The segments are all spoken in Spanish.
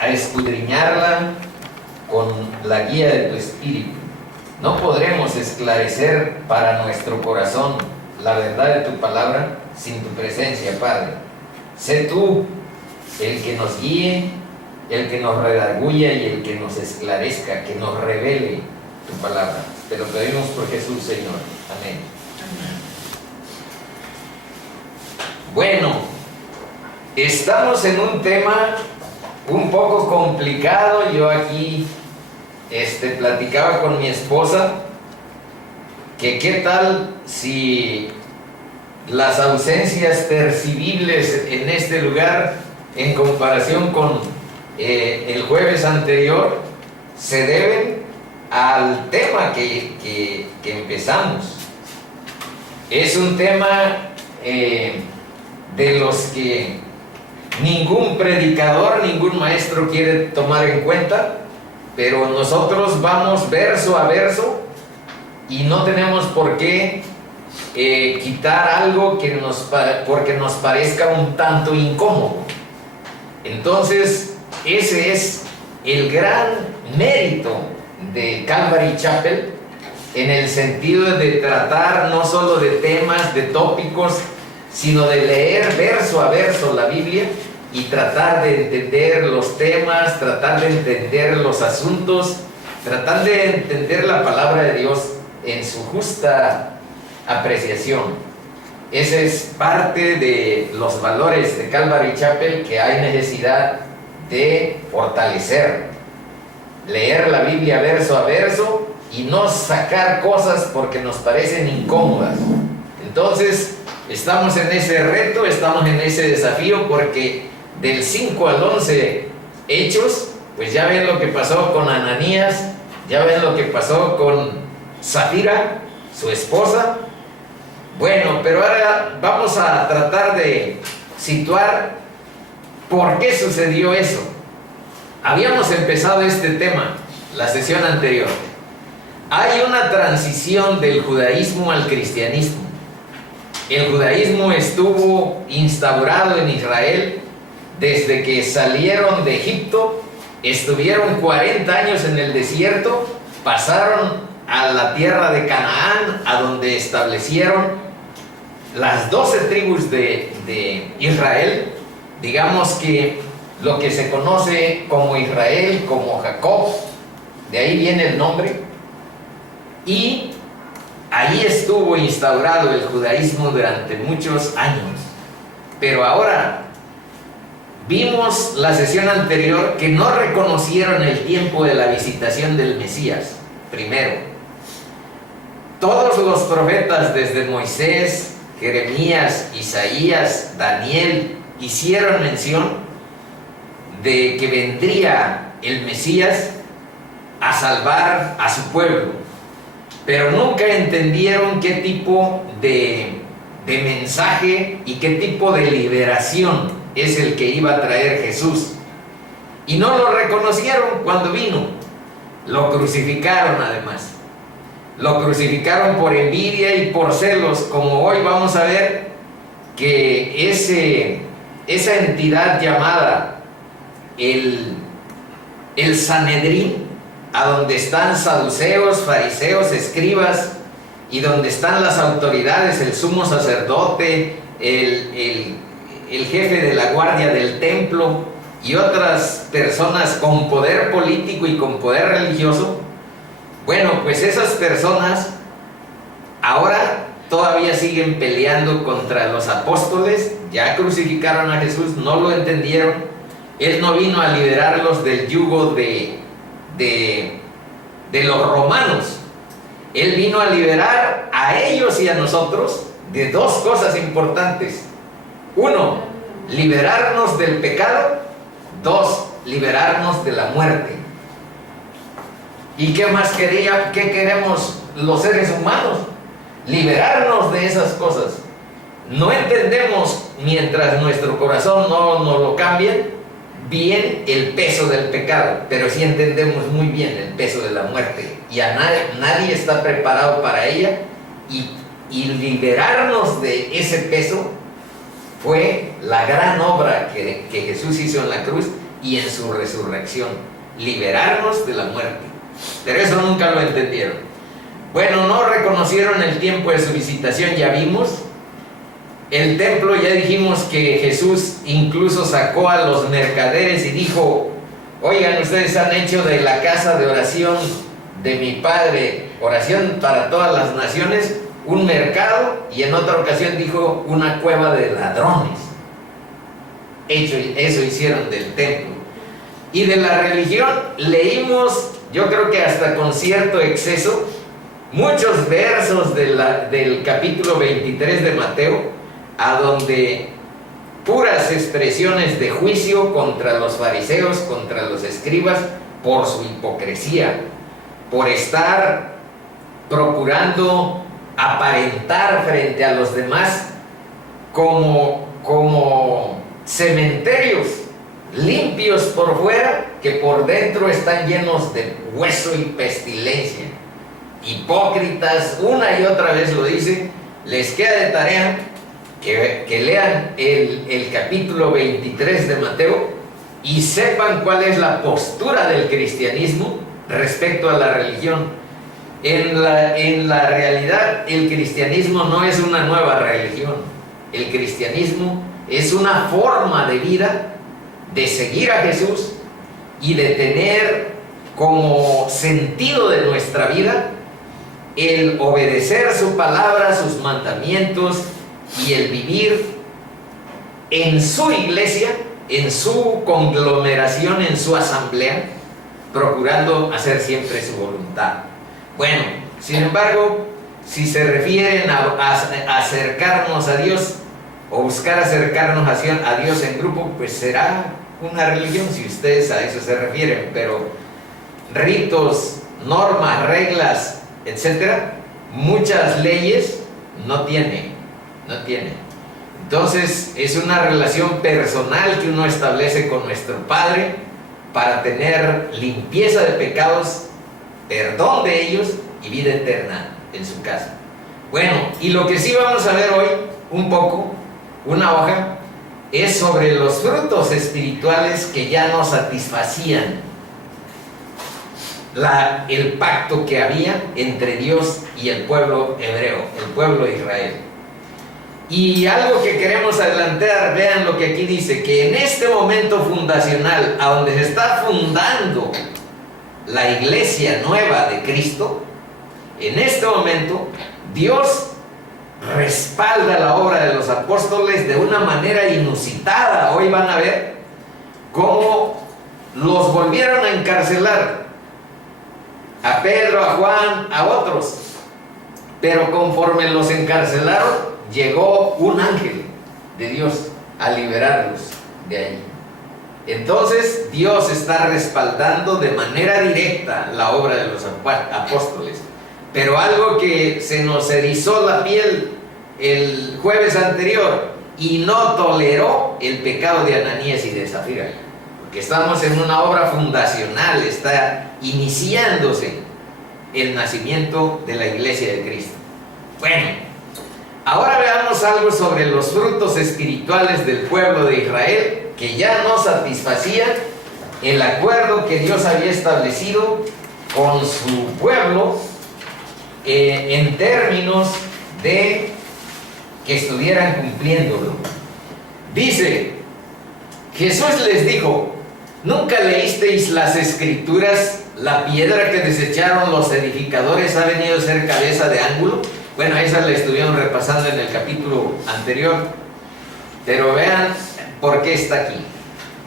a escudriñarla con la guía de tu Espíritu. No podremos esclarecer para nuestro corazón la verdad de tu palabra sin tu presencia, Padre. Sé tú el que nos guíe, el que nos redarguya y el que nos esclarezca, que nos revele tu palabra. Te lo pedimos por Jesús, Señor. Amén. Bueno, estamos en un tema un poco complicado. Yo aquí platicaba con mi esposa que qué tal si las ausencias percibibles en este lugar en comparación con el jueves anterior se deben al tema que empezamos. Es un tema de los que ningún predicador, ningún maestro quiere tomar en cuenta, pero nosotros vamos verso a verso y no tenemos por qué quitar algo porque nos parezca un tanto incómodo. Entonces, ese es el gran mérito de Calvary Chapel, en el sentido de tratar no solo de temas, de tópicos, sino de leer verso a verso la Biblia y tratar de entender los temas, tratar de entender los asuntos, tratar de entender la palabra de Dios en su justa apreciación. Ese es parte de los valores de Calvary Chapel que hay necesidad de fortalecer. Leer la Biblia verso a verso y no sacar cosas porque nos parecen incómodas. Entonces, estamos en ese reto, estamos en ese desafío, porque del 5 al 11 Hechos, pues ya ven lo que pasó con Ananías, ya ven lo que pasó con Safira, su esposa. Bueno, pero ahora vamos a tratar de situar por qué sucedió eso. Habíamos empezado este tema la sesión anterior. Hay una transición del judaísmo al cristianismo. El judaísmo estuvo instaurado en Israel desde que salieron de Egipto, estuvieron 40 años en el desierto, pasaron a la tierra de Canaán, a donde establecieron las 12 tribus de Israel. Digamos que lo que se conoce como Israel, como Jacob, de ahí viene el nombre, y ahí estuvo instaurado el judaísmo durante muchos años. Pero ahora vimos la sesión anterior que no reconocieron el tiempo de la visitación del Mesías. Primero, todos los profetas desde Moisés, Jeremías, Isaías, Daniel hicieron mención de que vendría el Mesías a salvar a su pueblo, pero nunca entendieron qué tipo de mensaje y qué tipo de liberación es el que iba a traer Jesús. Y no lo reconocieron cuando vino. Lo crucificaron además. Lo crucificaron por envidia y por celos, como hoy vamos a ver que esa entidad llamada el Sanedrín, a donde están saduceos, fariseos, escribas, y donde están las autoridades, el sumo sacerdote, el jefe de la guardia del templo y otras personas con poder político y con poder religioso. Bueno, pues esas personas ahora todavía siguen peleando contra los apóstoles. Ya crucificaron a Jesús, no lo entendieron. Él no vino a liberarlos del yugo de los romanos. Él vino a liberar a ellos y a nosotros de dos cosas importantes. Uno, liberarnos del pecado. Dos, liberarnos de la muerte. ¿Y qué más qué queremos los seres humanos? Liberarnos de esas cosas. No entendemos, mientras nuestro corazón no lo cambie, bien el peso del pecado, pero sí entendemos muy bien el peso de la muerte, y a nadie está preparado para ella, y liberarnos de ese peso fue la gran obra que Jesús hizo en la cruz, y en su resurrección, liberarnos de la muerte. Pero eso nunca lo entendieron. Bueno, no reconocieron el tiempo de su visitación, ya vimos. El templo, ya dijimos que Jesús incluso sacó a los mercaderes y dijo: oigan, ustedes han hecho de la casa de oración de mi Padre, oración para todas las naciones, un mercado, y en otra ocasión dijo una cueva de ladrones. Eso hicieron del templo. Y de la religión leímos, yo creo que hasta con cierto exceso, muchos versos del capítulo 23 de Mateo, a donde puras expresiones de juicio contra los fariseos, contra los escribas, por su hipocresía, por estar procurando aparentar frente a los demás como cementerios limpios por fuera, que por dentro están llenos de hueso y pestilencia. Hipócritas, una y otra vez lo dice. Les queda de tarea que lean el capítulo 23 de Mateo y sepan cuál es la postura del cristianismo respecto a la religión. En la realidad, el cristianismo no es una nueva religión. El cristianismo es una forma de vida, de seguir a Jesús y de tener como sentido de nuestra vida el obedecer su palabra, sus mandamientos, y el vivir en su iglesia, en su conglomeración, en su asamblea, procurando hacer siempre su voluntad. Bueno, sin embargo, si se refieren a acercarnos a Dios o buscar acercarnos a Dios en grupo, pues será una religión, si ustedes a eso se refieren. Pero ritos, normas, reglas, etcétera, muchas leyes no tiene. Entonces es una relación personal que uno establece con nuestro Padre para tener limpieza de pecados, perdón de ellos y vida eterna en su casa. Bueno, y lo que sí vamos a ver hoy un poco, una hoja, es sobre los frutos espirituales que ya no satisfacían el pacto que había entre Dios y el pueblo hebreo, el pueblo de Israel. Y algo que queremos adelantar, vean lo que aquí dice, que en este momento fundacional, a donde se está fundando la iglesia nueva de Cristo, en este momento Dios respalda la obra de los apóstoles de una manera inusitada. Hoy van a ver cómo los volvieron a encarcelar, a Pedro, a Juan, a otros, pero conforme los encarcelaron, llegó un ángel de Dios a liberarlos de ahí. Entonces Dios está respaldando de manera directa la obra de los apóstoles. Pero algo que se nos erizó la piel el jueves anterior, y no toleró el pecado de Ananías y de Zafira, porque estamos en una obra fundacional, está iniciándose el nacimiento de la iglesia de Cristo. Bueno, ahora veamos algo sobre los frutos espirituales del pueblo de Israel, que ya no satisfacía el acuerdo que Dios había establecido con su pueblo en términos de que estuvieran cumpliéndolo. Dice, Jesús les dijo: ¿nunca leísteis las escrituras? La piedra que desecharon los edificadores ha venido a ser cabeza de ángulo. Bueno, esa la estuvieron repasando en el capítulo anterior, pero vean por qué está aquí.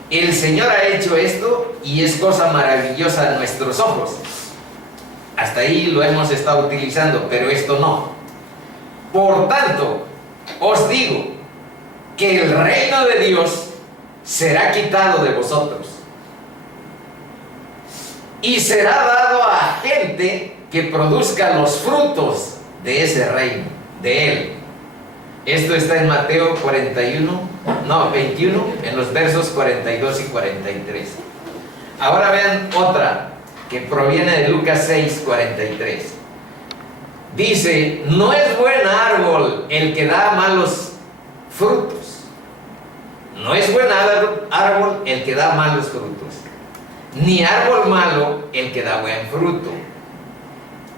El Señor ha hecho esto y es cosa maravillosa a nuestros ojos. Hasta ahí lo hemos estado utilizando, pero esto no. Por tanto, os digo que el reino de Dios será quitado de vosotros y será dado a gente que produzca los frutos de ese reino, de él. Esto está en Mateo 21, en los versos 42 y 43. Ahora vean otra que proviene de Lucas 6, 43. Dice: no es buen árbol el que da malos frutos, No es buen árbol el que da malos frutos, ni árbol malo el que da buen fruto.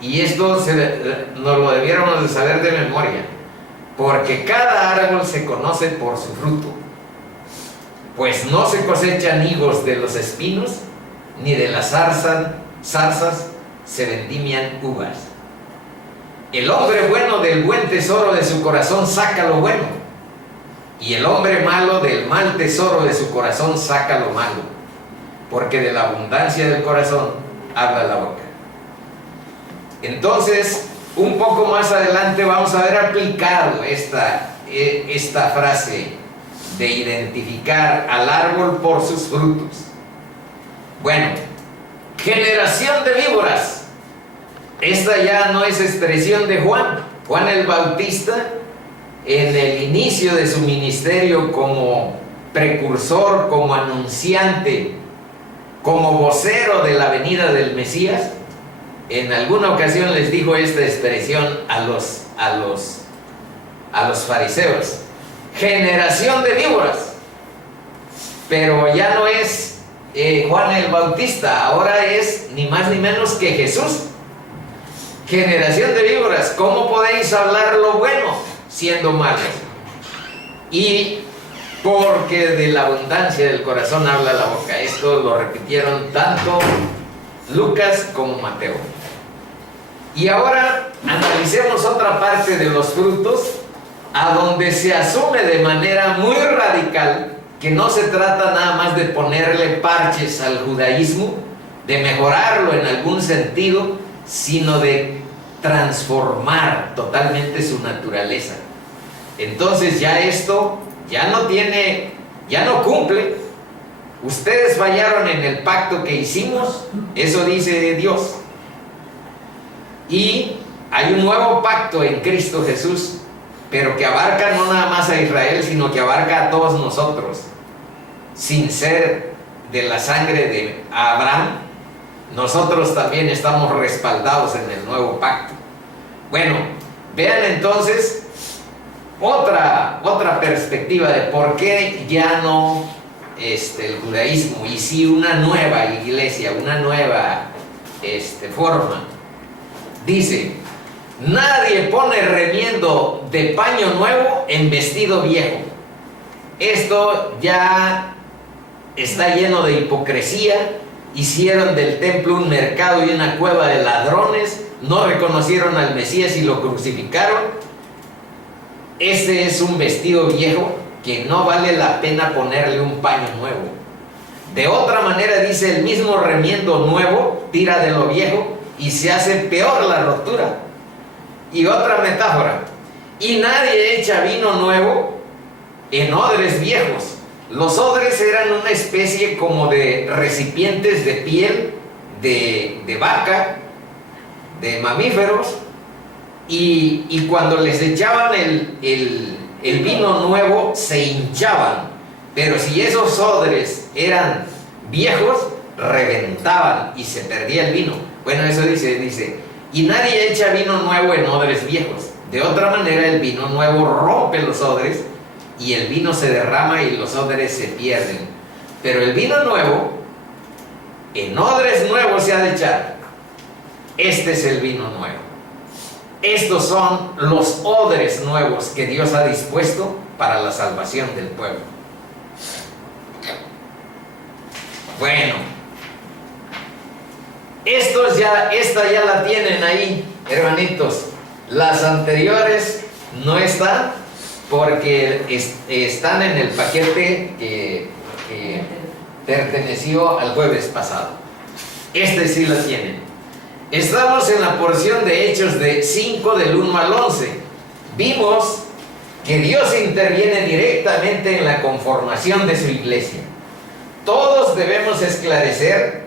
Y esto nos lo debiéramos de saber de memoria, porque cada árbol se conoce por su fruto. Pues no se cosechan higos de los espinos, ni de las zarzas se vendimian uvas. El hombre bueno del buen tesoro de su corazón saca lo bueno, y el hombre malo del mal tesoro de su corazón saca lo malo, porque de la abundancia del corazón habla la boca. Entonces, un poco más adelante vamos a ver aplicado esta frase de identificar al árbol por sus frutos. Bueno, generación de víboras. Esta ya no es expresión de Juan. Juan el Bautista, en el inicio de su ministerio como precursor, como anunciante, como vocero de la venida del Mesías, en alguna ocasión les dijo esta expresión a los fariseos: generación de víboras. Pero ya no es Juan el Bautista, ahora es ni más ni menos que Jesús. Generación de víboras, ¿cómo podéis hablar lo bueno siendo malos? Y porque de la abundancia del corazón habla la boca. Esto lo repitieron tanto Lucas como Mateo. Y ahora analicemos otra parte de los frutos, a donde se asume de manera muy radical que no se trata nada más de ponerle parches al judaísmo, de mejorarlo en algún sentido, sino de transformar totalmente su naturaleza. Entonces ya esto ya no cumple. Ustedes fallaron en el pacto que hicimos, eso dice Dios. Y hay un nuevo pacto en Cristo Jesús, pero que abarca no nada más a Israel, sino que abarca a todos nosotros. Sin ser de la sangre de Abraham, nosotros también estamos respaldados en el nuevo pacto. Bueno, vean entonces otra perspectiva de por qué ya no el judaísmo, y sí una nueva iglesia, una nueva forma. Dice: nadie pone remiendo de paño nuevo en vestido viejo. Esto ya está lleno de hipocresía. Hicieron del templo un mercado y una cueva de ladrones. No reconocieron al Mesías y lo crucificaron. Este es un vestido viejo que no vale la pena ponerle un paño nuevo. De otra manera dice: el mismo remiendo nuevo tira de lo viejo y se hace peor la rotura. Y otra metáfora: y nadie echa vino nuevo en odres viejos. Los odres eran una especie como de recipientes de piel de vaca, de mamíferos, y cuando les echaban el vino nuevo se hinchaban. Pero si esos odres eran viejos, reventaban y se perdía el vino. Bueno, eso dice, y nadie echa vino nuevo en odres viejos. De otra manera, el vino nuevo rompe los odres y el vino se derrama y los odres se pierden. Pero el vino nuevo, en odres nuevos se ha de echar. Este es el vino nuevo. Estos son los odres nuevos que Dios ha dispuesto para la salvación del pueblo. Bueno, esta ya la tienen ahí, hermanitos. Las anteriores no están porque están en el paquete que perteneció al jueves pasado. Sí la tienen. Estamos en la porción de Hechos de 5 del 1 al 11. Vimos que Dios interviene directamente en la conformación de su iglesia. Todos debemos esclarecer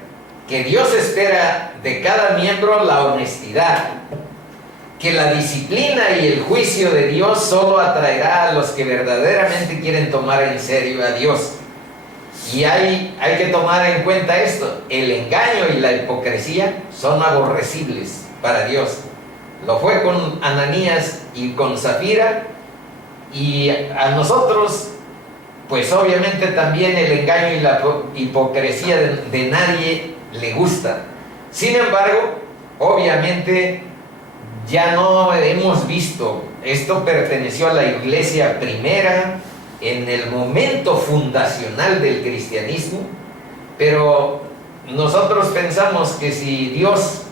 que Dios espera de cada miembro la honestidad, que la disciplina y el juicio de Dios solo atraerá a los que verdaderamente quieren tomar en serio a Dios. Y hay que tomar en cuenta esto: el engaño y la hipocresía son aborrecibles para Dios. Lo fue con Ananías y con Zafira, y a nosotros pues obviamente también el engaño y la hipocresía de nadie le gusta. Sin embargo, obviamente ya no hemos visto, esto perteneció a la iglesia primera en el momento fundacional del cristianismo, pero nosotros pensamos que si Dios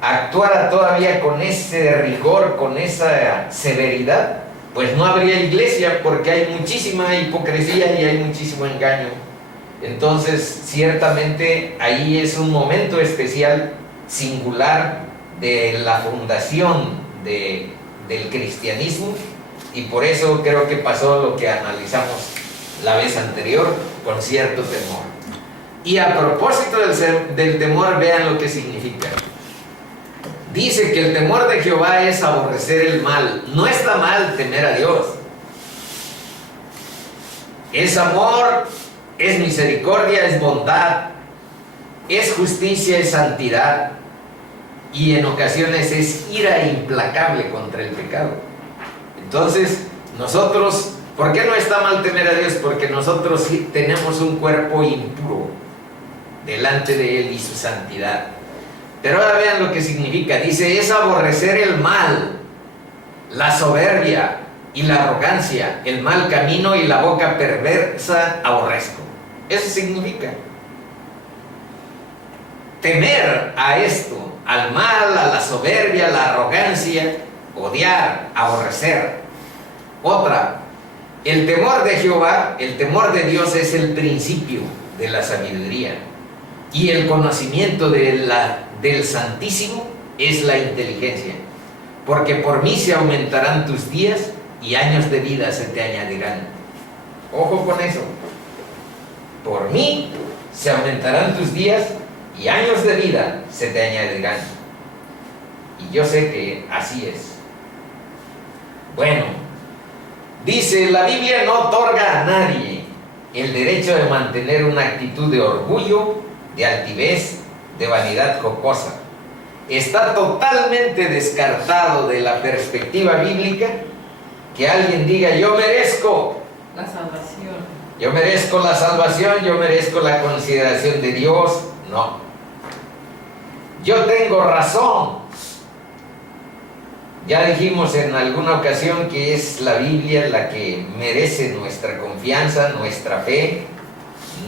actuara todavía con ese rigor, con esa severidad, pues no habría iglesia, porque hay muchísima hipocresía y hay muchísimo engaño. Entonces, ciertamente ahí es un momento especial, singular, de la fundación del cristianismo, y por eso creo que pasó lo que analizamos la vez anterior, con cierto temor. Y a propósito del temor, vean lo que significa. Dice que el temor de Jehová es aborrecer el mal. No está mal temer a Dios. Es amor, es misericordia, es bondad, es justicia, es santidad, y en ocasiones es ira implacable contra el pecado. Entonces, nosotros, ¿por qué no está mal temer a Dios? Porque nosotros sí tenemos un cuerpo impuro delante de Él y su santidad. Pero ahora vean lo que significa. Dice, es aborrecer el mal, la soberbia y la arrogancia, el mal camino y la boca perversa aborrezco. Eso significa. Temer a esto, al mal, a la soberbia, a la arrogancia, odiar, aborrecer. Otra, el temor de Jehová, el temor de Dios es el principio de la sabiduría, y el conocimiento del Santísimo es la inteligencia, porque por mí se aumentarán tus días y años de vida se te añadirán. Ojo con eso. Por mí se aumentarán tus días y años de vida se te añadirán. Y yo sé que así es. Bueno, dice, la Biblia no otorga a nadie el derecho de mantener una actitud de orgullo, de altivez, de vanidad jocosa. Está totalmente descartado de la perspectiva bíblica que alguien diga, yo merezco la salvación, yo merezco la salvación, yo merezco la consideración de Dios. No. Yo tengo razón. Ya dijimos en alguna ocasión que es la Biblia la que merece nuestra confianza, nuestra fe,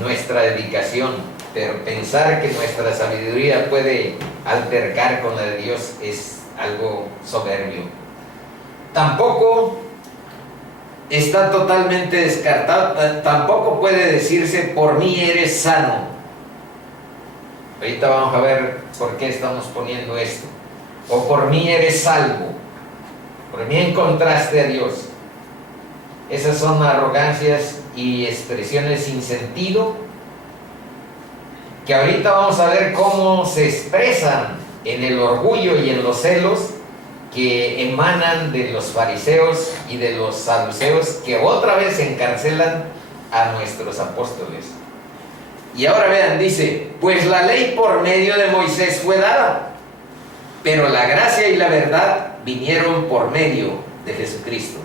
nuestra dedicación. Pero pensar que nuestra sabiduría puede altercar con la de Dios es algo soberbio. Tampoco está totalmente descartado, tampoco puede decirse, por mí eres sano. Ahorita vamos a ver por qué estamos poniendo esto. O por mí eres salvo. Por mí encontraste a Dios. Esas son arrogancias y expresiones sin sentido, que ahorita vamos a ver cómo se expresan en el orgullo y en los celos que emanan de los fariseos y de los saduceos, que otra vez encarcelan a nuestros apóstoles. Y ahora vean, dice, pues la ley por medio de Moisés fue dada, pero la gracia y la verdad vinieron por medio de Jesucristo.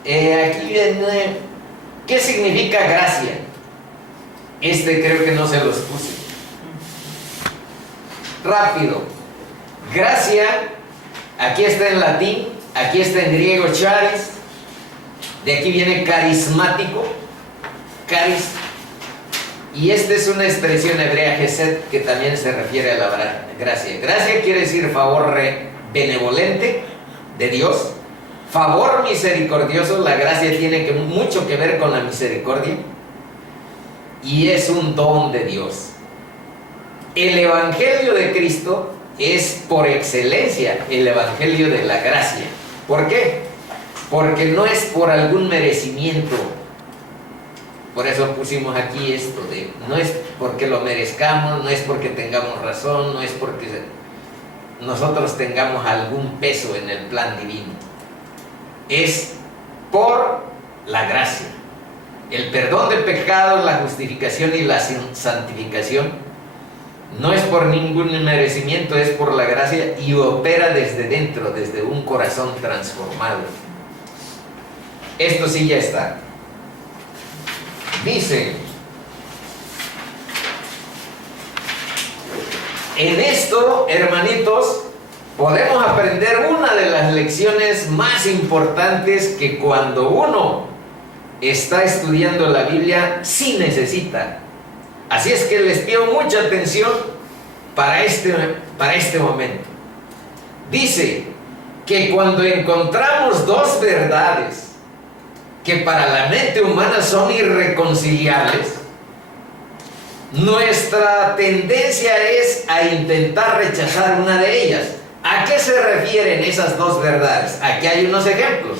Aquí viene, ¿qué significa gracia? Creo que no se los puse. Rápido. Gracia, aquí está en latín, aquí está en griego charis, de aquí viene carismático, caris, y esta es una expresión hebrea gesed que también se refiere a la gracia. Gracia quiere decir favor benevolente de Dios, favor misericordioso. La gracia tiene mucho que ver con la misericordia, y es un don de Dios. El Evangelio de Cristo es por excelencia el Evangelio de la gracia. ¿Por qué? Porque no es por algún merecimiento. Por eso pusimos aquí esto de, no es porque lo merezcamos, no es porque tengamos razón, no es porque nosotros tengamos algún peso en el plan divino. Es por la gracia. El perdón de pecados, la justificación y la santificación no es por ningún merecimiento, es por la gracia, y opera desde dentro, desde un corazón transformado. Esto sí ya está. Dice, en esto, hermanitos, podemos aprender una de las lecciones más importantes que cuando uno está estudiando la Biblia sí necesita. Así es que les pido mucha atención para este momento. Dice que cuando encontramos dos verdades que para la mente humana son irreconciliables, nuestra tendencia es a intentar rechazar una de ellas. ¿A qué se refieren esas dos verdades? Aquí hay unos ejemplos.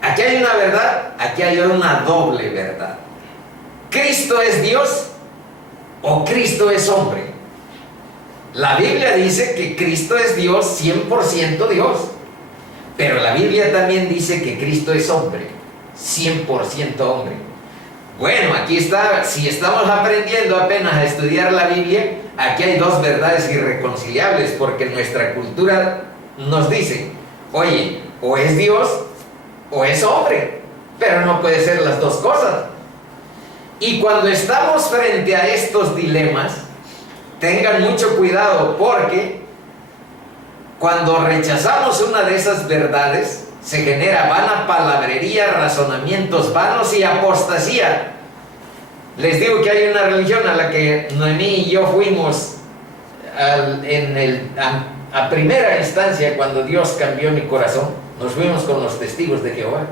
Aquí hay una verdad, aquí hay una doble verdad. ¿Cristo es Dios o Cristo es hombre? La Biblia dice que Cristo es Dios, 100% Dios. Pero la Biblia también dice que Cristo es hombre, 100% hombre. Bueno, aquí está, si estamos aprendiendo apenas a estudiar la Biblia, aquí hay dos verdades irreconciliables, porque nuestra cultura nos dice, oye, o es Dios o es hombre, pero no puede ser las dos cosas. Y cuando estamos frente a estos dilemas, tengan mucho cuidado, porque cuando rechazamos una de esas verdades, se genera vana palabrería, razonamientos vanos y apostasía. Les digo que hay una religión a la que Noemí y yo fuimos a primera instancia, cuando Dios cambió mi corazón. Nos fuimos con los testigos de Jehová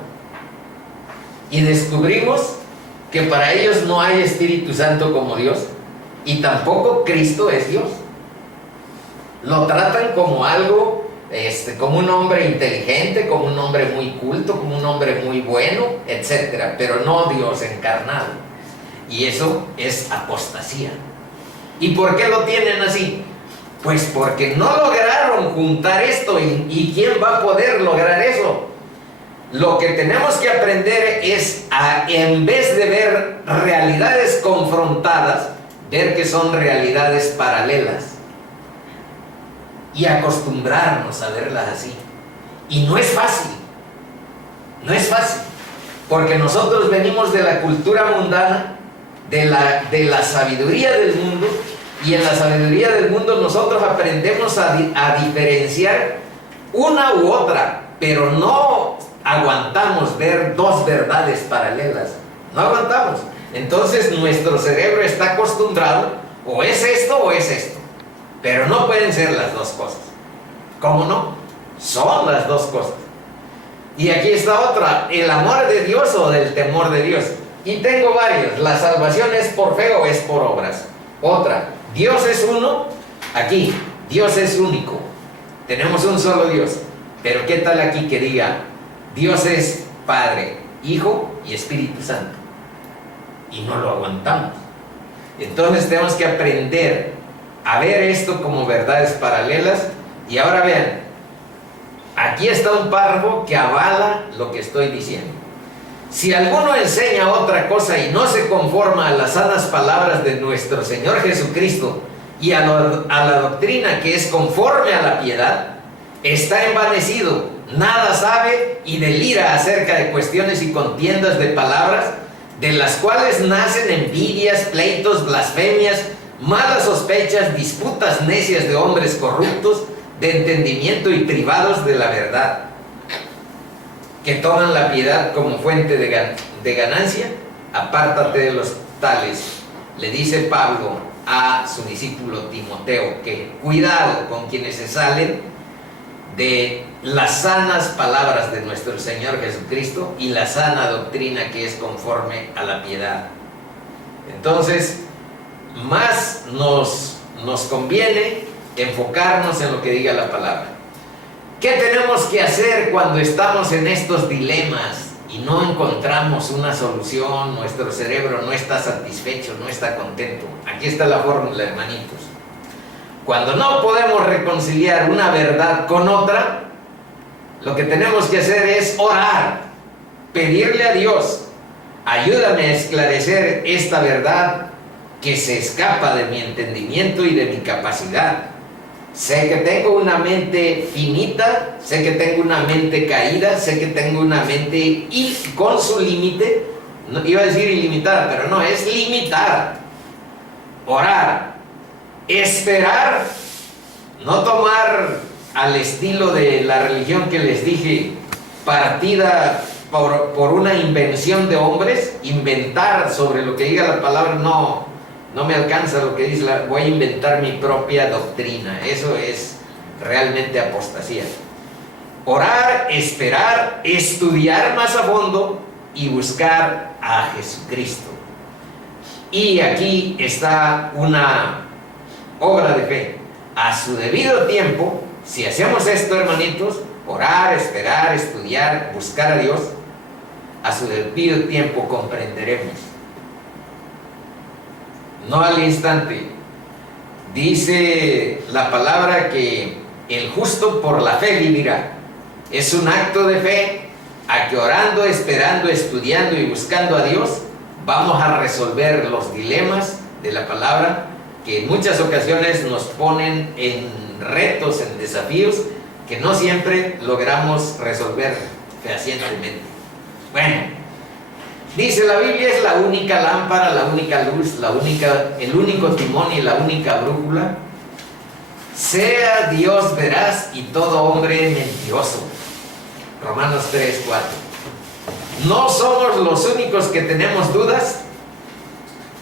y descubrimos que para ellos no hay Espíritu Santo como Dios, y tampoco Cristo es Dios. Lo tratan como algo, como un hombre inteligente, como un hombre muy culto, como un hombre muy bueno, etc. Pero no Dios encarnado. Y eso es apostasía. ¿Y por qué lo tienen así? Pues porque no lograron juntar esto. ¿Y quién va a poder lograr eso? Lo que tenemos que aprender es, en vez de ver realidades confrontadas, ver que son realidades paralelas. Y acostumbrarnos a verlas así. Y no es fácil. No es fácil. Porque nosotros venimos de la cultura mundana, de la sabiduría del mundo, y en la sabiduría del mundo nosotros aprendemos a diferenciar una u otra, pero no aguantamos ver dos verdades paralelas. No aguantamos. Entonces nuestro cerebro está acostumbrado, o es esto o es esto. Pero no pueden ser las dos cosas. ¿Cómo no? Son las dos cosas. Y aquí está otra, el amor de Dios o del temor de Dios. Y tengo varios. La salvación es por fe o es por obras. Otra, Dios es uno. Aquí, Dios es único. Tenemos un solo Dios. Pero ¿qué tal aquí que diga Dios es Padre, Hijo y Espíritu Santo? Y no lo aguantamos. Entonces tenemos que aprender a ver esto como verdades paralelas. Y ahora vean, aquí está un párrafo que avala lo que estoy diciendo. Si alguno enseña otra cosa y no se conforma a las sanas palabras de nuestro Señor Jesucristo y a la doctrina que es conforme a la piedad, está envanecido, nada sabe y delira acerca de cuestiones y contiendas de palabras, de las cuales nacen envidias, pleitos, blasfemias, malas sospechas, disputas necias de hombres corruptos, de entendimiento y privados de la verdad, que toman la piedad como fuente de ganancia. Apártate de los tales, le dice Pablo a su discípulo Timoteo, que cuidado con quienes se salen de las sanas palabras de nuestro Señor Jesucristo y la sana doctrina que es conforme a la piedad. Entonces, más nos conviene enfocarnos en lo que diga la palabra. ¿Qué tenemos que hacer cuando estamos en estos dilemas y no encontramos una solución? Nuestro cerebro no está satisfecho, no está contento. Aquí está la fórmula, hermanitos. Cuando no podemos reconciliar una verdad con otra, lo que tenemos que hacer es orar, pedirle a Dios, ayúdame a esclarecer esta verdad que se escapa de mi entendimiento y de mi capacidad. Sé que tengo una mente finita, sé que tengo una mente caída, sé que tengo una mente y con su límite No, iba a decir ilimitada, pero no, es limitada. Orar, esperar, no tomar al estilo de la religión que les dije, partida por una invención de hombres, inventar sobre lo que diga la palabra, no me alcanza lo que dice, voy a inventar mi propia doctrina. Eso es realmente apostasía. Orar, esperar, estudiar más a fondo y buscar a Jesucristo. Y aquí está una obra de fe. A su debido tiempo, si hacemos esto, hermanitos, orar, esperar, estudiar, buscar a Dios, a su debido tiempo comprenderemos. No al instante. Dice la palabra que el justo por la fe vivirá. Es un acto de fe a que orando, esperando, estudiando y buscando a Dios vamos a resolver los dilemas de la palabra que en muchas ocasiones nos ponen en retos, en desafíos que no siempre logramos resolver fehacientemente. Bueno, dice la Biblia es la única lámpara, la única luz, el único timón y la única brújula. Sea Dios veraz y todo hombre mentiroso. Romanos 3, 4. No somos los únicos que tenemos dudas.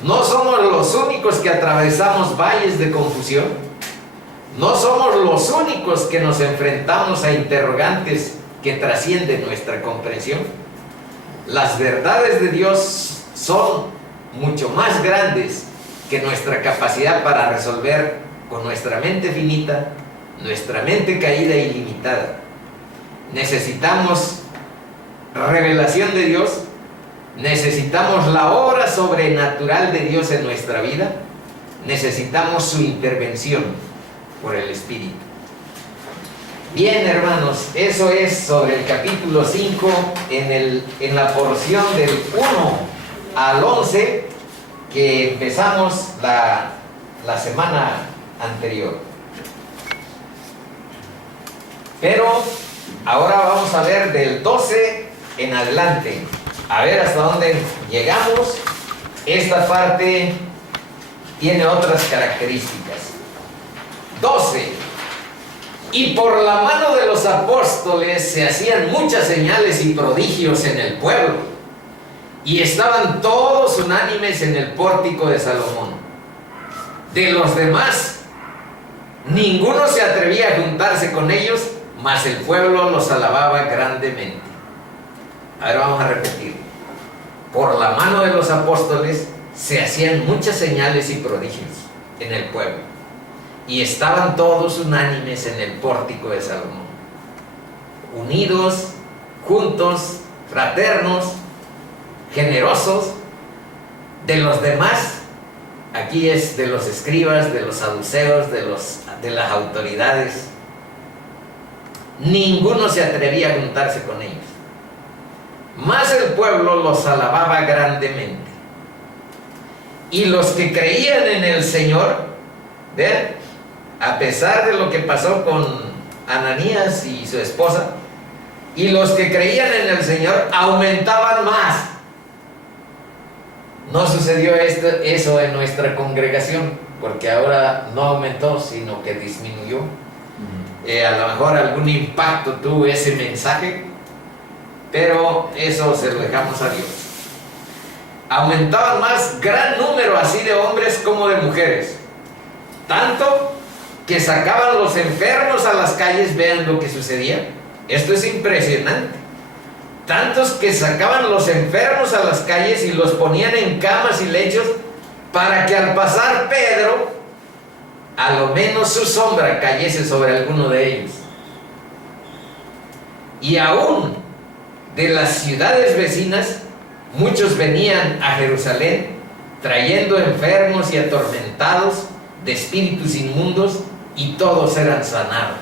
No somos los únicos que atravesamos valles de confusión. No somos los únicos que nos enfrentamos a interrogantes que trascienden nuestra comprensión. Las verdades de Dios son mucho más grandes que nuestra capacidad para resolver con nuestra mente finita, nuestra mente caída y limitada. Necesitamos revelación de Dios, necesitamos la obra sobrenatural de Dios en nuestra vida, necesitamos su intervención por el Espíritu. Bien, hermanos, eso es sobre el capítulo 5 en la porción del 1 al 11 que empezamos la semana anterior. Pero ahora vamos a ver del 12 en adelante, a ver hasta dónde llegamos. Esta parte tiene otras características. 12. Y por la mano de los apóstoles se hacían muchas señales y prodigios en el pueblo, y estaban todos unánimes en el pórtico de Salomón. De los demás, ninguno se atrevía a juntarse con ellos, mas el pueblo los alababa grandemente. Ahora vamos a repetir. Por la mano de los apóstoles se hacían muchas señales y prodigios en el pueblo, y estaban todos unánimes en el pórtico de Salomón, unidos, juntos, fraternos, generosos. De los demás, aquí es de los escribas, de los saduceos, de las autoridades, ninguno se atrevía a juntarse con ellos, mas el pueblo los alababa grandemente. Y los que creían en el Señor, ¿ven?, a pesar de lo que pasó con Ananías y su esposa, y los que creían en el Señor aumentaban más. No sucedió eso en nuestra congregación, porque ahora no aumentó, sino que disminuyó. A lo mejor algún impacto tuvo ese mensaje, pero eso se lo dejamos a Dios. Aumentaban más, gran número así de hombres como de mujeres, tanto que sacaban los enfermos a las calles. Vean lo que sucedía. Esto es impresionante. Tantos que sacaban los enfermos a las calles y los ponían en camas y lechos, para que al pasar Pedro, a lo menos su sombra cayese sobre alguno de ellos. Y aún de las ciudades vecinas, muchos venían a Jerusalén, trayendo enfermos y atormentados de espíritus inmundos, y todos eran sanados.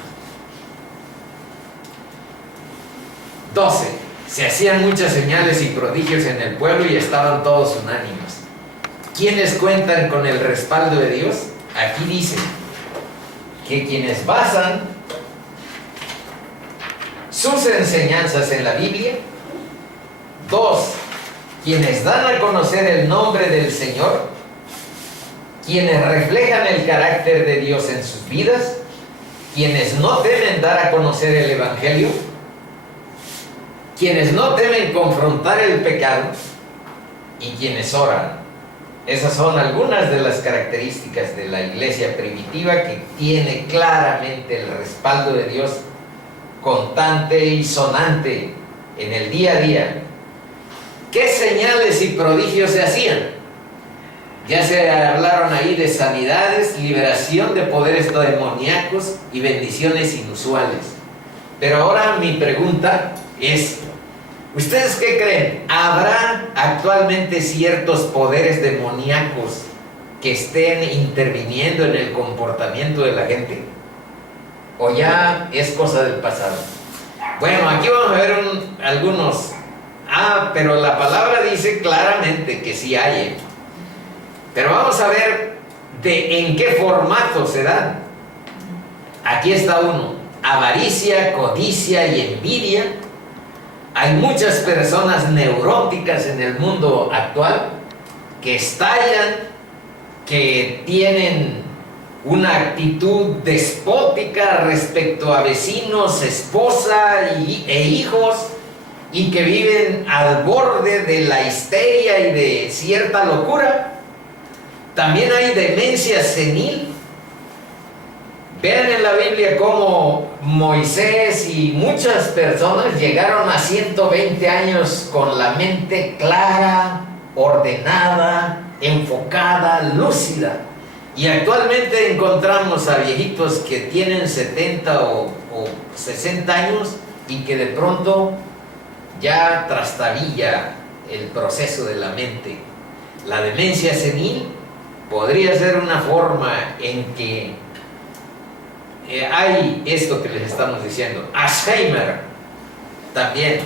12. Se hacían muchas señales y prodigios en el pueblo, y estaban todos unánimes. ¿Quiénes cuentan con el respaldo de Dios? Aquí dice que quienes basan sus enseñanzas en la Biblia, 2, quienes dan a conocer el nombre del Señor, quienes reflejan el carácter de Dios en sus vidas, quienes no temen dar a conocer el Evangelio, quienes no temen confrontar el pecado y quienes oran. Esas son algunas de las características de la iglesia primitiva, que tiene claramente el respaldo de Dios constante y sonante en el día a día. ¿Qué señales y prodigios se hacían? Ya se hablaron ahí de sanidades, liberación de poderes demoníacos y bendiciones inusuales. Pero ahora mi pregunta es: ¿ustedes qué creen? ¿Habrá actualmente ciertos poderes demoníacos que estén interviniendo en el comportamiento de la gente? ¿O ya es cosa del pasado? Bueno, aquí vamos a ver algunos. Pero la palabra dice claramente que sí hay. Pero vamos a ver en qué formato se dan. Aquí está uno: avaricia, codicia y envidia. Hay muchas personas neuróticas en el mundo actual que estallan, que tienen una actitud despótica respecto a vecinos, esposa e hijos, y que viven al borde de la histeria y de cierta locura. También hay demencia senil. Vean en la Biblia cómo Moisés y muchas personas llegaron a 120 años con la mente clara, ordenada, enfocada, lúcida. Y actualmente encontramos a viejitos que tienen 70 o 60 años y que de pronto ya trastabilla el proceso de la mente. La demencia senil podría ser una forma en que hay esto que les estamos diciendo. Alzheimer también,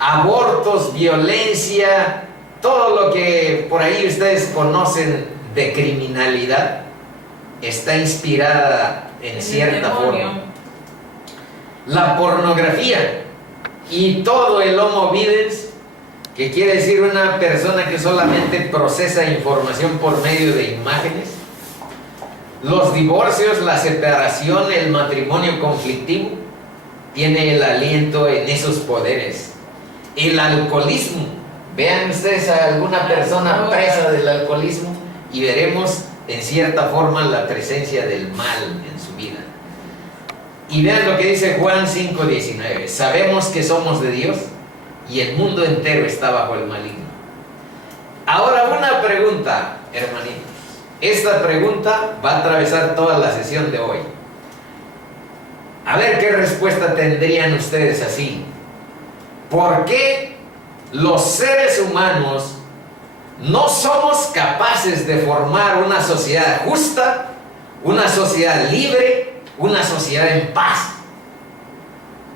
abortos, violencia, todo lo que por ahí ustedes conocen de criminalidad está inspirada en cierta forma. La pornografía y todo el homo videns, que quiere decir una persona que solamente procesa información por medio de imágenes. Los divorcios, la separación, el matrimonio conflictivo, tiene el aliento en esos poderes. El alcoholismo. Vean ustedes a alguna persona presa del alcoholismo y veremos en cierta forma la presencia del mal en su vida. Y vean lo que dice Juan 5:19. Sabemos que somos de Dios y el mundo entero está bajo el maligno. Ahora una pregunta, hermanitos. Esta pregunta va a atravesar toda la sesión de hoy. A ver qué respuesta tendrían ustedes así. ¿Por qué los seres humanos no somos capaces de formar una sociedad justa, una sociedad libre, una sociedad en paz?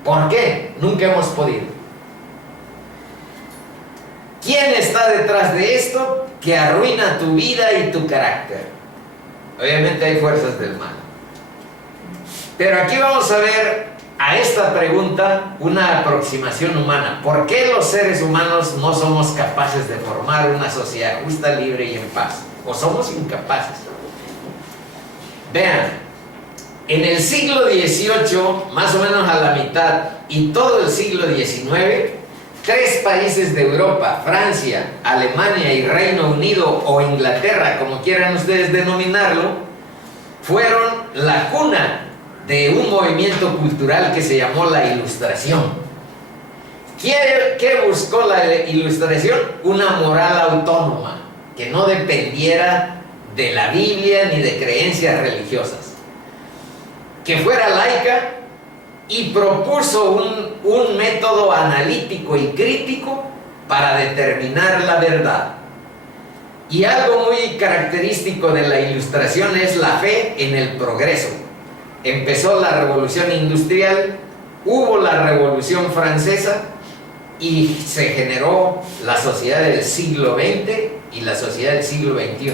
¿Por qué? Nunca hemos podido. ¿Quién está detrás de esto que arruina tu vida y tu carácter? Obviamente hay fuerzas del mal. Pero aquí vamos a ver a esta pregunta una aproximación humana. ¿Por qué los seres humanos no somos capaces de formar una sociedad justa, libre y en paz? ¿O somos incapaces? Vean, en el siglo XVIII, más o menos a la mitad, y todo el siglo XIX, 3 países de Europa, Francia, Alemania y Reino Unido, o Inglaterra, como quieran ustedes denominarlo, fueron la cuna de un movimiento cultural que se llamó la Ilustración. ¿Qué buscó la Ilustración? Una moral autónoma, que no dependiera de la Biblia ni de creencias religiosas, que fuera laica, y propuso un método analítico y crítico para determinar la verdad. Y algo muy característico de la Ilustración es la fe en el progreso. Empezó la Revolución Industrial, hubo la Revolución Francesa y se generó la sociedad del siglo XX y la sociedad del siglo XXI.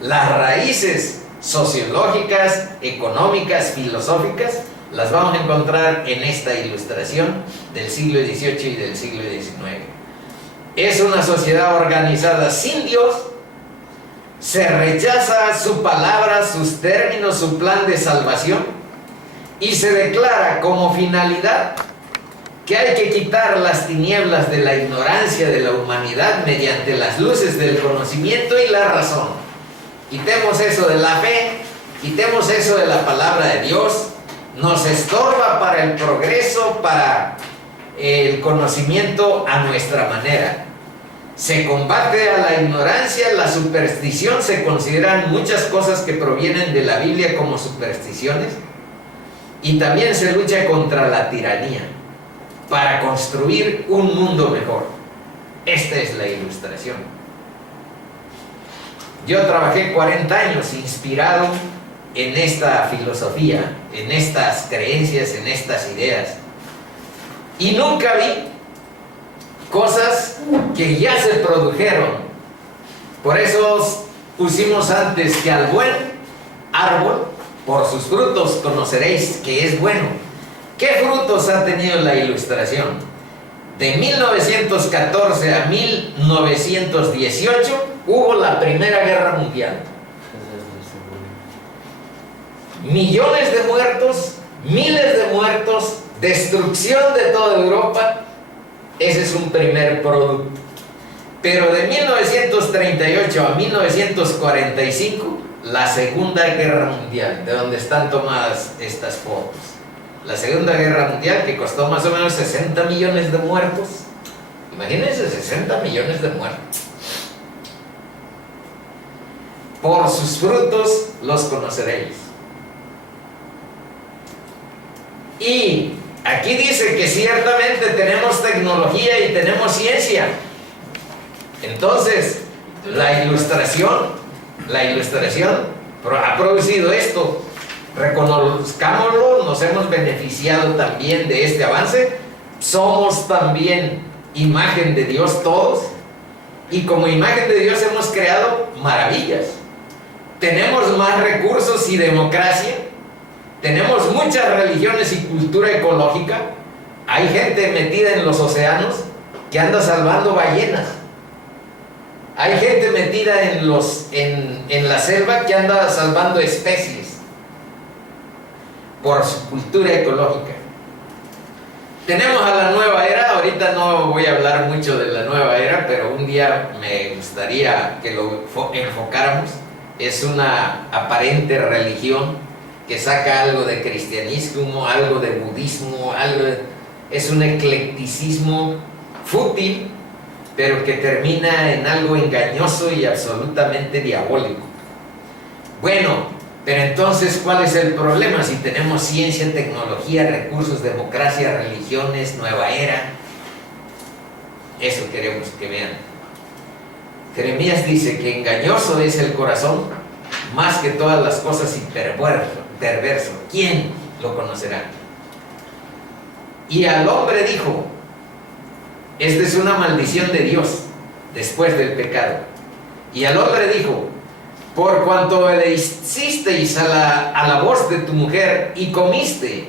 Las raíces sociológicas, económicas, filosóficas las vamos a encontrar en esta Ilustración del siglo XVIII y del siglo XIX. es una sociedad organizada sin Dios. Se rechaza su palabra, sus términos, su plan de salvación, y se declara como finalidad que hay que quitar las tinieblas de la ignorancia de la humanidad mediante las luces del conocimiento y la razón. Quitemos eso de la fe, quitemos eso de la palabra de Dios. Nos estorba para el progreso, para el conocimiento a nuestra manera. Se combate a la ignorancia, la superstición. Se consideran muchas cosas que provienen de la Biblia como supersticiones, y también se lucha contra la tiranía para construir un mundo mejor. Esta es la ilustración. Yo trabajé 40 años inspirado en esta filosofía, en estas creencias, en estas ideas, y nunca vi cosas que ya se produjeron. Por eso pusimos antes que al buen árbol por sus frutos conoceréis que es bueno. ¿Qué frutos ha tenido la ilustración? De 1914 a 1918 hubo la Primera Guerra Mundial. Millones de muertos, miles de muertos, destrucción de toda Europa. Ese es un primer producto. Pero de 1938 a 1945, la Segunda Guerra Mundial, de donde están tomadas estas fotos. La Segunda Guerra Mundial, que costó más o menos 60 millones de muertos. Imagínense, 60 millones de muertos. Por sus frutos los conoceréis. Y aquí dice que ciertamente tenemos tecnología y tenemos ciencia. Entonces, la ilustración ha producido esto. Reconozcámoslo, nos hemos beneficiado también de este avance. Somos también imagen de Dios todos, y como imagen de Dios hemos creado maravillas. Tenemos más recursos y democracia. Tenemos muchas religiones y cultura ecológica. Hay gente metida en los océanos que anda salvando ballenas. Hay gente metida en la selva que anda salvando especies por su cultura ecológica. Tenemos a la nueva era. Ahorita no voy a hablar mucho de la nueva era, pero un día me gustaría que lo enfocáramos. Es una aparente religión que saca algo de cristianismo, algo de budismo, es un eclecticismo fútil, pero que termina en algo engañoso y absolutamente diabólico. Bueno, pero entonces, ¿cuál es el problema? Si tenemos ciencia, tecnología, recursos, democracia, religiones, nueva era. Eso queremos que vean. Jeremías dice que engañoso es el corazón más que todas las cosas, y perverso. ¿Quién lo conocerá? Y al hombre dijo: esta es una maldición de Dios después del pecado. Y al hombre dijo: por cuanto obedecisteis a la voz de tu mujer y comiste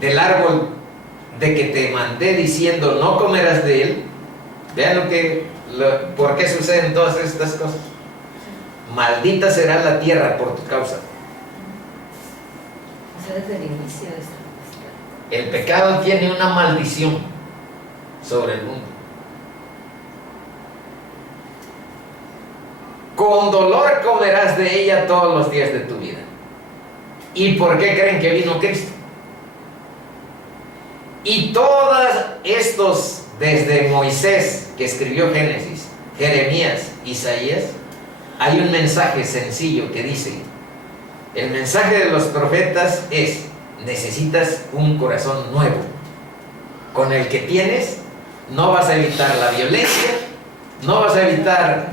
del árbol de que te mandé diciendo no comerás de él. Vean por qué suceden todas estas cosas. Maldita será la tierra por tu causa. O sea, desde el inicio de esta. El pecado tiene una maldición sobre el mundo. Con dolor comerás de ella todos los días de tu vida. ¿Y por qué creen que vino Cristo? Y todos estos, desde Moisés, que escribió Génesis, Jeremías, Isaías, hay un mensaje sencillo que dice: el mensaje de los profetas es: necesitas un corazón nuevo. Con el que tienes, no vas a evitar la violencia, no vas a evitar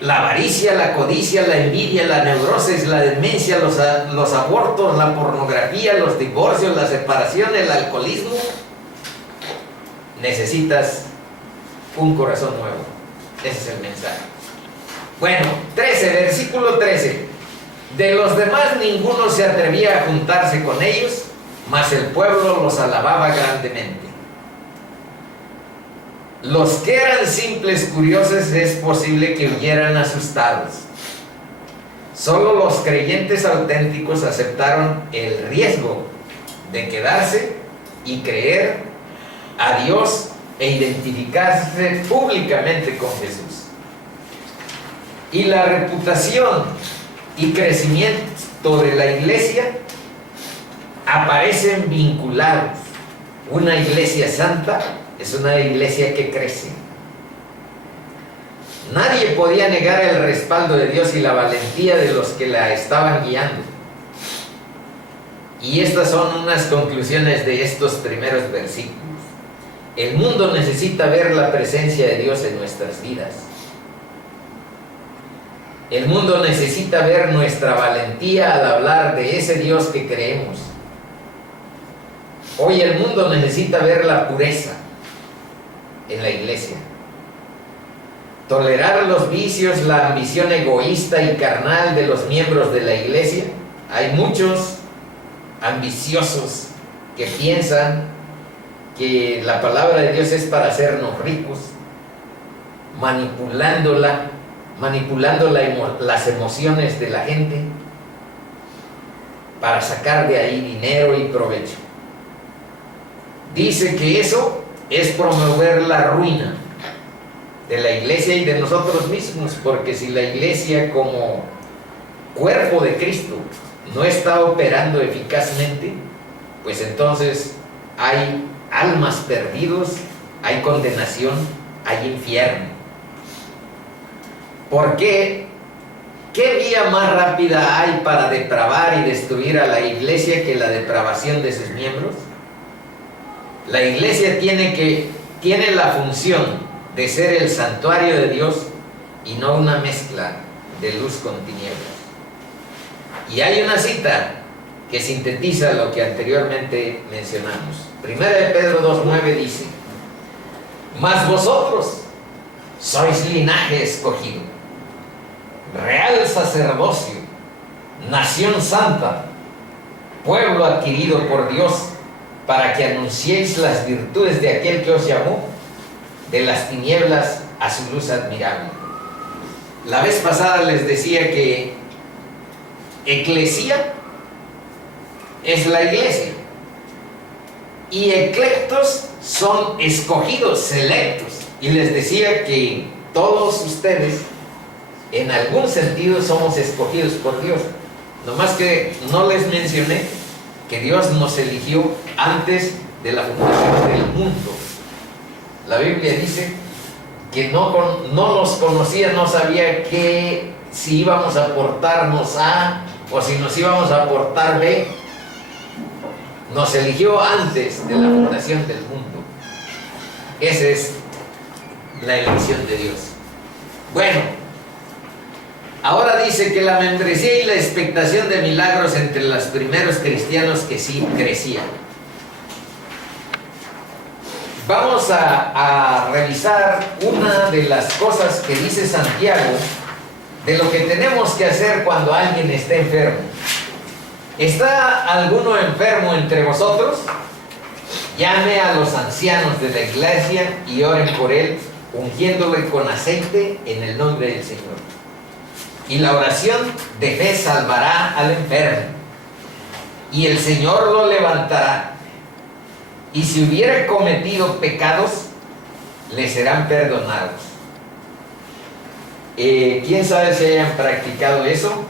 la avaricia, la codicia, la envidia, la neurosis, la demencia, los abortos, la pornografía, los divorcios, la separación, el alcoholismo. Necesitas un corazón nuevo. Ese es el mensaje. Bueno, 13, versículo 13. De los demás ninguno se atrevía a juntarse con ellos, mas el pueblo los alababa grandemente. Los que eran simples curiosos es posible que huyeran asustados. Solo los creyentes auténticos aceptaron el riesgo de quedarse y creer a Dios e identificarse públicamente con Jesús. Y la reputación y crecimiento de la iglesia aparecen vinculados. Una iglesia santa es una iglesia que crece. Nadie podía negar el respaldo de Dios y la valentía de los que la estaban guiando. Y estas son unas conclusiones de estos primeros versículos. El mundo necesita ver la presencia de Dios en nuestras vidas. El mundo necesita ver nuestra valentía al hablar de ese Dios que creemos. Hoy el mundo necesita ver la pureza en la iglesia. Tolerar los vicios, la ambición egoísta y carnal de los miembros de la iglesia. Hay muchos ambiciosos que piensan que la palabra de Dios es para hacernos ricos, manipulando las emociones de la gente para sacar de ahí dinero y provecho. Dice que eso es promover la ruina de la iglesia y de nosotros mismos, porque si la iglesia como cuerpo de Cristo no está operando eficazmente, pues entonces hay almas perdidos, hay condenación, hay infierno. ¿Por qué? ¿Qué vía más rápida hay para depravar y destruir a la iglesia que la depravación de sus miembros? La iglesia tiene la función de ser el santuario de Dios y no una mezcla de luz con tinieblas. Y hay una cita que sintetiza lo que anteriormente mencionamos. Primera de Pedro 2:9 dice: mas vosotros sois linaje escogido, real sacerdocio, nación santa, pueblo adquirido por Dios, para que anunciéis las virtudes de aquel que os llamó de las tinieblas a su luz admirable. La vez pasada les decía que eclesia es la iglesia y eclectos son escogidos, selectos, y les decía que todos ustedes en algún sentido somos escogidos por Dios, nomás que no les mencioné que Dios nos eligió antes de la fundación del mundo. La Biblia dice que no nos conocía, no sabía que si íbamos a portarnos A o si nos íbamos a portar B. Nos eligió antes de la fundación del mundo. Esa es la elección de Dios. Bueno, ahora dice que la membresía y la expectación de milagros entre los primeros cristianos que sí crecían. Vamos a revisar una de las cosas que dice Santiago de lo que tenemos que hacer cuando alguien está enfermo. ¿Está alguno enfermo entre vosotros? Llame a los ancianos de la iglesia y oren por él, ungiéndole con aceite en el nombre del Señor. Y la oración de fe salvará al enfermo, y el Señor lo levantará. Y si hubiera cometido pecados, le serán perdonados. ¿Quién sabe si hayan practicado eso?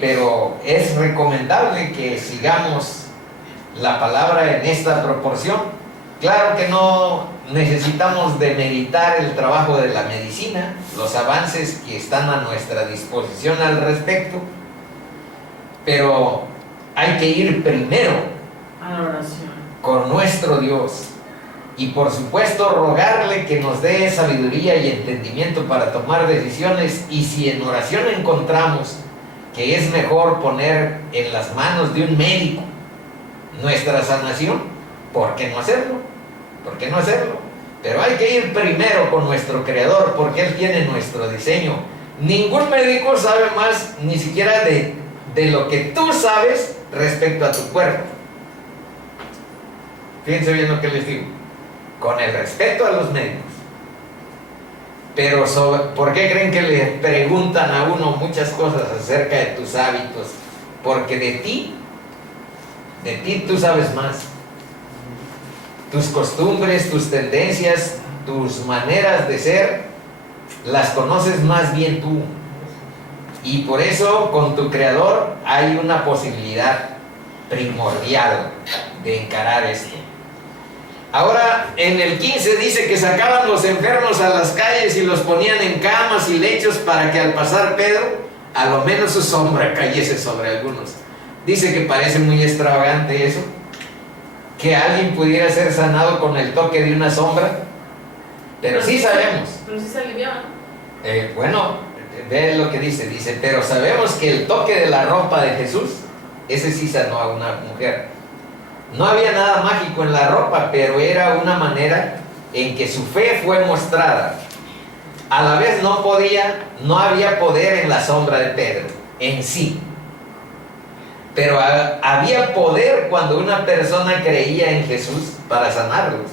Pero es recomendable que sigamos la palabra en esta proporción. Claro que no necesitamos demeritar el trabajo de la medicina, los avances que están a nuestra disposición al respecto, pero hay que ir primero a la oración con nuestro Dios y por supuesto rogarle que nos dé sabiduría y entendimiento para tomar decisiones, y si en oración encontramos que es mejor poner en las manos de un médico nuestra sanación, ¿por qué no hacerlo? ¿Por qué no hacerlo? Pero hay que ir primero con nuestro Creador, porque Él tiene nuestro diseño. Ningún médico sabe más ni siquiera de lo que tú sabes respecto a tu cuerpo. Fíjense bien lo que les digo. con el respeto a los médicos. Pero ¿por qué creen que le preguntan a uno muchas cosas acerca de tus hábitos? Porque de ti tú sabes más. Tus costumbres, tus tendencias, tus maneras de ser, las conoces más bien tú. Y por eso con tu Creador hay una posibilidad primordial de encarar esto. Ahora en el 15 dice que sacaban los enfermos a las calles y los ponían en camas y lechos para que al pasar Pedro, a lo menos su sombra cayese sobre algunos. Dice que parece muy extravagante eso, que alguien pudiera ser sanado con el toque de una sombra, pero sí sabemos. Pero sí se aliviaba, ¿no? Bueno, ve lo que dice, pero sabemos que el toque de la ropa de Jesús, ese sí sanó a una mujer. No había nada mágico en la ropa, pero era una manera en que su fe fue mostrada. A la vez no había poder en la sombra de Pedro, en sí. Pero había poder cuando una persona creía en Jesús para sanarlos.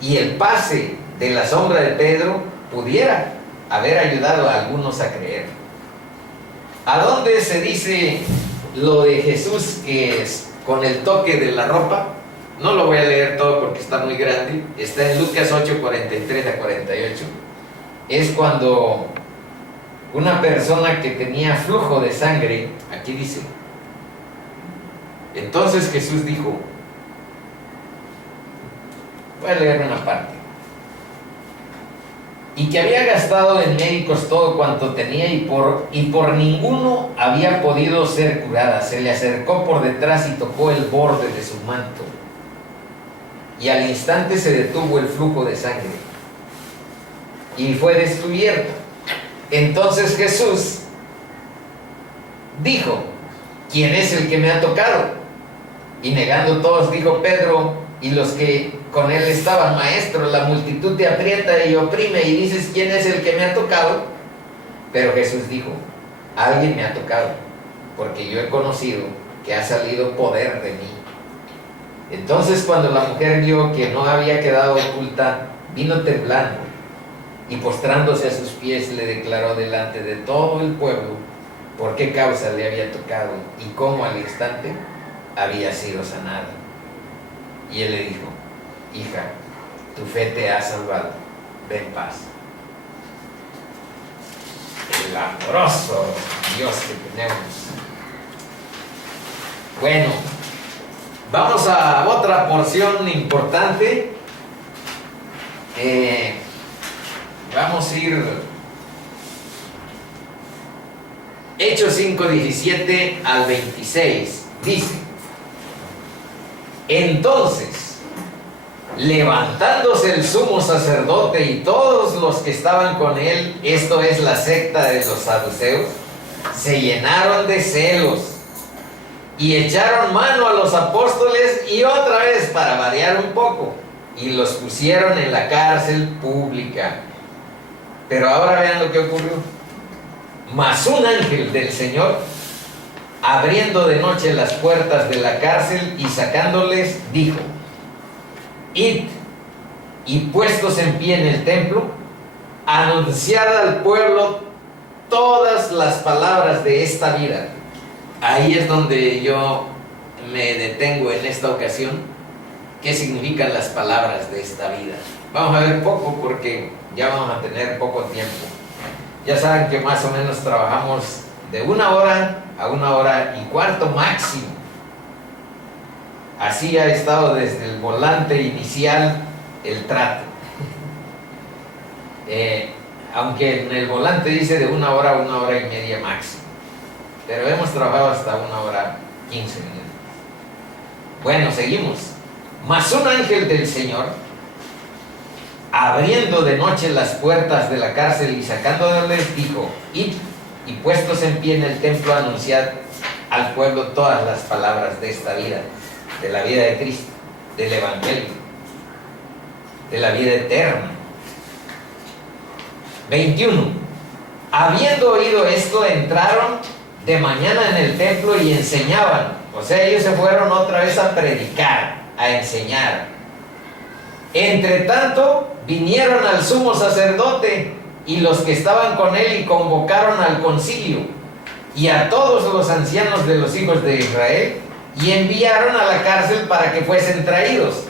Y el pase de la sombra de Pedro pudiera haber ayudado a algunos a creer. ¿A dónde se dice lo de Jesús que es con el toque de la ropa? No lo voy a leer todo porque está muy grande. Está en Lucas 8, 43 a 48. Es cuando una persona que tenía flujo de sangre, aquí dice, entonces Jesús dijo, voy a leer una parte, y que había gastado en médicos todo cuanto tenía y por ninguno había podido ser curada. Se le acercó por detrás y tocó el borde de su manto, y al instante se detuvo el flujo de sangre y fue descubierto. Entonces Jesús dijo, ¿quién es el que me ha tocado? Y negando todos dijo Pedro y los que con él estaban, maestro, la multitud te aprieta y oprime y dices, ¿quién es el que me ha tocado? Pero Jesús dijo, alguien me ha tocado, porque yo he conocido que ha salido poder de mí. Entonces cuando la mujer vio que no había quedado oculta, vino temblando y postrándose a sus pies le declaró delante de todo el pueblo por qué causa le había tocado y cómo al instante había sido sanada. Y él le dijo, hija, tu fe te ha salvado, ve en paz. El amoroso Dios que tenemos. Bueno, vamos a otra porción importante. Vamos a ir Hechos 5, 17 al 26. Dice, entonces, levantándose el sumo sacerdote y todos los que estaban con él, esto es la secta de los saduceos, se llenaron de celos y echaron mano a los apóstoles y otra vez, para variar un poco, y los pusieron en la cárcel pública. Pero ahora vean lo que ocurrió. Mas un ángel del Señor, abriendo de noche las puertas de la cárcel y sacándoles, dijo, id, y puestos en pie en el templo, anunciad al pueblo todas las palabras de esta vida. Ahí es donde yo me detengo en esta ocasión. ¿Qué significan las palabras de esta vida? Vamos a ver poco porque ya vamos a tener poco tiempo. Ya saben que más o menos trabajamos de 1 hora a 1 hora y cuarto máximo. Así ha estado desde el volante inicial el trato. Aunque en el volante dice de 1 hora a 1 hora y media máximo. Pero hemos trabajado hasta 1 hora 15 minutos. Bueno, seguimos. Mas un ángel del Señor, abriendo de noche las puertas de la cárcel y sacándoles, dijo, id, y puestos en pie en el templo, anunciad al pueblo todas las palabras de esta vida, de la vida de Cristo, del Evangelio, de la vida eterna. 21. Habiendo oído esto, entraron de mañana en el templo y enseñaban. O sea, ellos se fueron otra vez a predicar, a enseñar. Entre tanto, vinieron al sumo sacerdote y los que estaban con él y convocaron al concilio y a todos los ancianos de los hijos de Israel y enviaron a la cárcel para que fuesen traídos.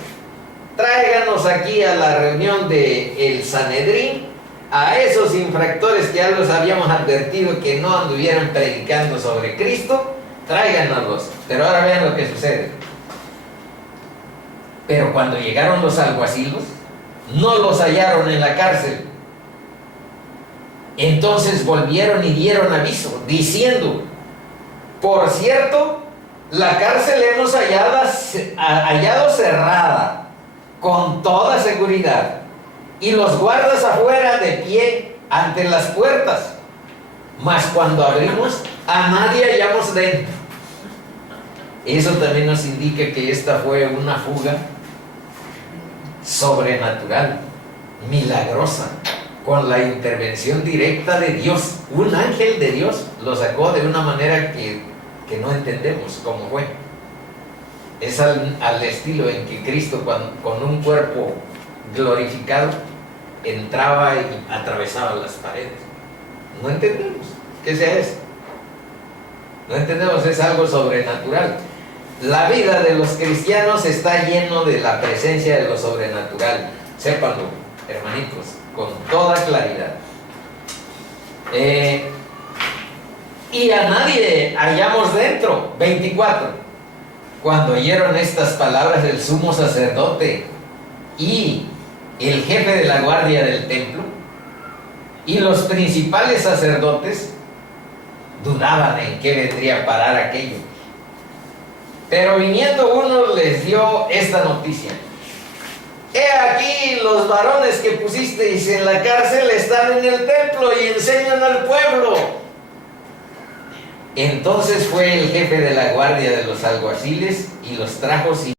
Tráiganos aquí a la reunión del Sanedrín a esos infractores que ya los habíamos advertido que no anduvieran predicando sobre Cristo, tráiganoslos. Pero ahora vean lo que sucede. Pero cuando llegaron los alguaciles, no los hallaron en la cárcel. Entonces volvieron y dieron aviso, diciendo: por cierto, la cárcel hemos hallado cerrada, con toda seguridad, y los guardas afuera de pie ante las puertas. Mas cuando abrimos, a nadie hallamos dentro. Eso también nos indica que esta fue una fuga sobrenatural, milagrosa, con la intervención directa de Dios. Un ángel de Dios lo sacó de una manera que no entendemos cómo fue. Es al estilo en que Cristo, con un cuerpo glorificado, entraba y atravesaba las paredes. No entendemos qué sea eso. No entendemos, es algo sobrenatural. La vida de los cristianos está lleno de la presencia de lo sobrenatural. Sépanlo, hermanitos, con toda claridad. Y a nadie hallamos dentro. 24. Cuando oyeron estas palabras del sumo sacerdote y el jefe de la guardia del templo y los principales sacerdotes, dudaban en qué vendría a parar aquello. Pero viniendo uno les dio esta noticia: he aquí los varones que pusisteis en la cárcel están en el templo y enseñan al pueblo. Entonces fue el jefe de la guardia de los alguaciles y los trajo sin